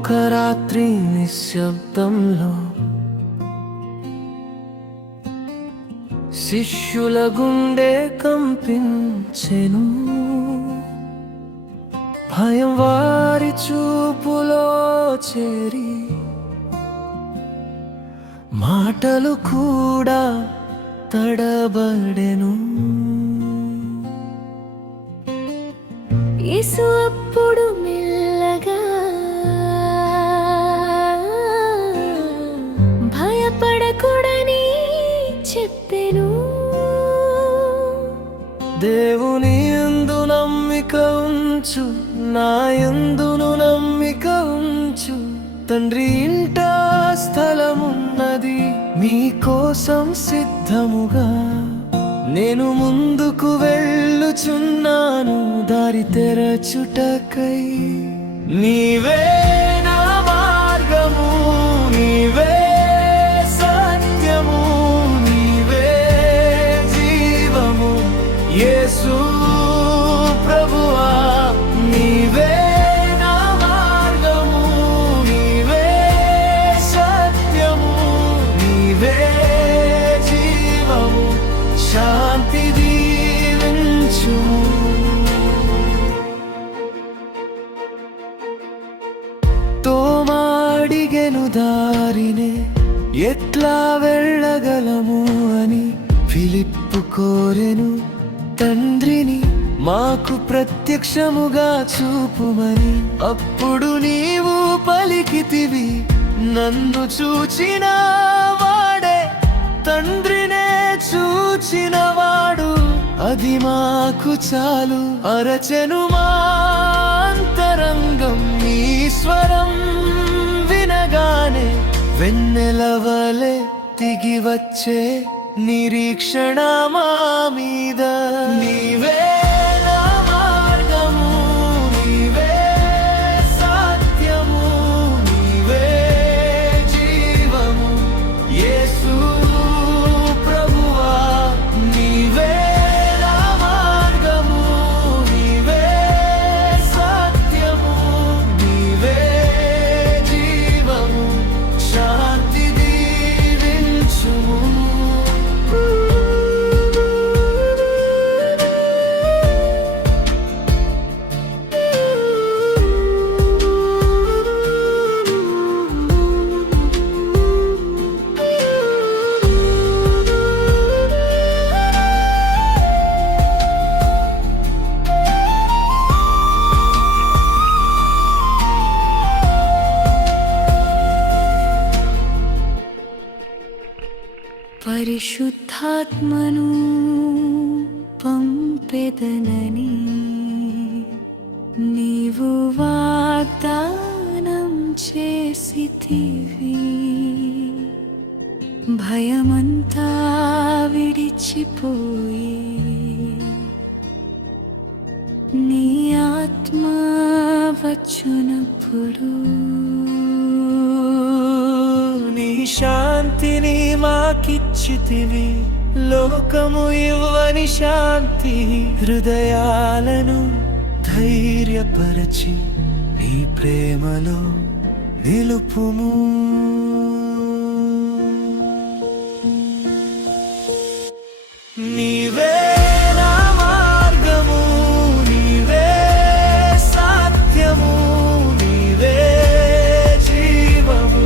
ఒక రాత్రి నిశ్శబ్దంలో శిష్యుల గుండె కంపించెను. భయం వారి చూపులో చేరి మాటలు కూడా తడబడెను. యేసు అప్పుడు మెల్లగా భయపడకూడని చెప్పెను. దేవుని యందు నమ్మిక ఉంచు, నా యందును నమ్మిక ఉంచు. తండ్రి ఇంట స్థలమున్నది, మీకోసం సిద్ధముగా. నేను ముందుకు వెళ్ళుచున్నాను, దారి తెరచుటకై. నీవే నా మార్గము, నీవే సత్యము, నీవే జీవము. యేసు ప్రభువా, నీవే నా మార్గము, నీవే సత్యము, నీవే జీవము. శాంతి దీవించుము. తోమా అడిగెను దారినే, ఎట్లా వెళ్ళగలము అని. ఫిలిప్పు కోరెను తండ్రిని, మాకు ప్రత్యక్షముగా చూపుమని. అప్పుడు నీవు పలికితివి, నన్ను చూచిన వాడే తండ్రినే చూచినవాడు, అది మాకు చాలు. అరచెను మా అంతరంగం నీ స్వరం వినగానే. వెన్నెలవలె దిగి వచ్చే నిరీక్షణ మా మీద. నీవే నా మార్గము, నీవే సత్యము, నీవే జీవము. యేసు ప్రభువా, నీవే నా మార్గము, నీవే సత్యము, నీవే జీవము. శాంతి దీవించుము. పరిశుద్ధాత్మను పంపెదనని నీవు వాగ్దానం చేసితివి. భయమంతా విడిచిపోయి నీ ఆత్మ వచ్చునప్పుడు నీ శాంతిని మాకిచ్చితివి. లోకము ఇవ్వని శాంతి, హృదయాలను ధైర్యపరచి నీ ప్రేమలో నిలుపుము. నీవే నా మార్గము, నీవే సత్యము, నీవే జీవము.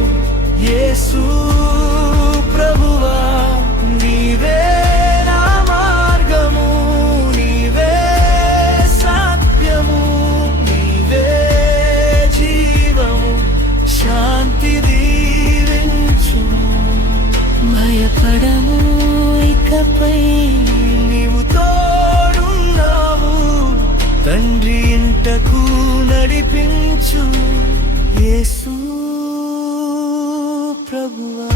యేసు ప్రభువా, నీవే నా మార్గము, నీవే సత్యము, నీవే జీవము. శాంతి దీవించుము. భయపడము ఇకపై, నీవు తోడున్నావు. తండ్రి ఇంటకు నడిపించు. యేసు ప్రభువా.